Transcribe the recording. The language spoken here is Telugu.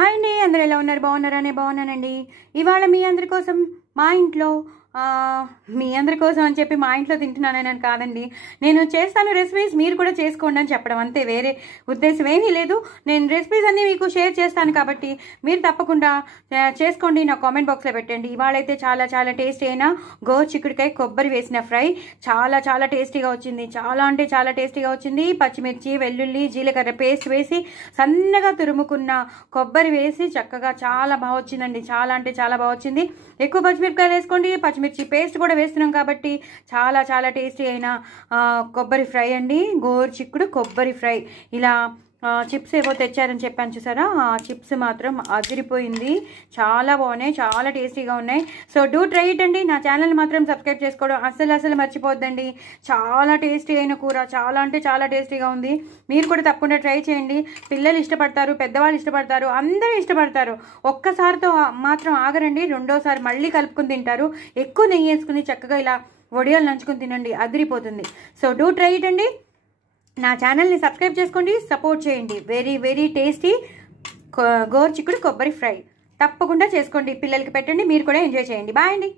హాయ్ అండి, అందరూ ఎలా ఉన్నారు? బాగున్నారా? నేను బాగున్నానండి. ఇవాళ మీ అందరి కోసం మా ఇంట్లో మీ అందరి కోసం అని చెప్పి మా ఇంట్లో తింటున్నానని కాదండి. నేను చేస్తాను రెసిపీస్, మీరు కూడా చేసుకోండి అని చెప్పడం అంతే, వేరే ఉద్దేశం ఏమీ లేదు. నేను రెసిపీస్ అన్నీ మీకు షేర్ చేస్తాను కాబట్టి మీరు తప్పకుండా చేసుకోండి. నా కామెంట్ బాక్స్లో పెట్టండి. ఇవాళైతే చాలా చాలా టేస్టీ అయిన గోరు చిక్కుడుకాయ కొబ్బరి వేసిన ఫ్రై చాలా చాలా టేస్టీగా వచ్చింది. చాలా అంటే చాలా టేస్టీగా వచ్చింది. పచ్చిమిర్చి, వెల్లుల్లి, జీలకర్ర పేస్ట్ వేసి సన్నగా తురుముకున్న కొబ్బరి వేసి చక్కగా చాలా బాగా వచ్చిందండి. చాలా అంటే చాలా బాగా వచ్చింది. ఎక్కువ పచ్చిమిరపకాయలు వేసుకోండి. పచ్చిమిర్చి పేస్ట్ కూడా వేస్తున్నాం కాబట్టి చాలా చాలా టేస్టీ అయిన కొబ్బరి ఫ్రై అండి. గోరు చిక్కుడు కొబ్బరి ఫ్రై. ఇలా చిప్స్ ఏవో తెచ్చారని చెప్పాను చూసారా, ఆ చిప్స్ మాత్రం అదిరిపోయింది. చాలా బాగున్నాయి, చాలా టేస్టీగా ఉన్నాయి. సో డూ ట్రై ఇట్ అండి. నా ఛానల్ మాత్రం సబ్స్క్రైబ్ చేసుకోవడం అసలు మర్చిపోద్దండి. చాలా టేస్టీ అయిన కూర, చాలా అంటే చాలా టేస్టీగా ఉంది. మీరు కూడా తప్పకుండా ట్రై చేయండి. పిల్లలు ఇష్టపడతారు, పెద్దవాళ్ళు ఇష్టపడతారు, అందరూ ఇష్టపడతారు. ఒక్కసారితో మాత్రం ఆగరండి, రెండోసారి మళ్ళీ కలుపుకుని తింటారు. ఎక్కువ నెయ్యి వేసుకుని చక్కగా ఇలా వడియాలు నంచుకుని తినండి, అదిరిపోతుంది. సో డూ ట్రై ఇట్ అండి. నా ఛానల్ని సబ్స్క్రైబ్ చేసుకోండి, సపోర్ట్ చేయండి. వెరీ వెరీ టేస్టీ గోరు చిక్కుడు కొబ్బరి ఫ్రై తప్పకుండా చేసుకోండి. పిల్లలకి పెట్టండి, మీరు కూడా ఎంజాయ్ చేయండి. బాయ్ అండి.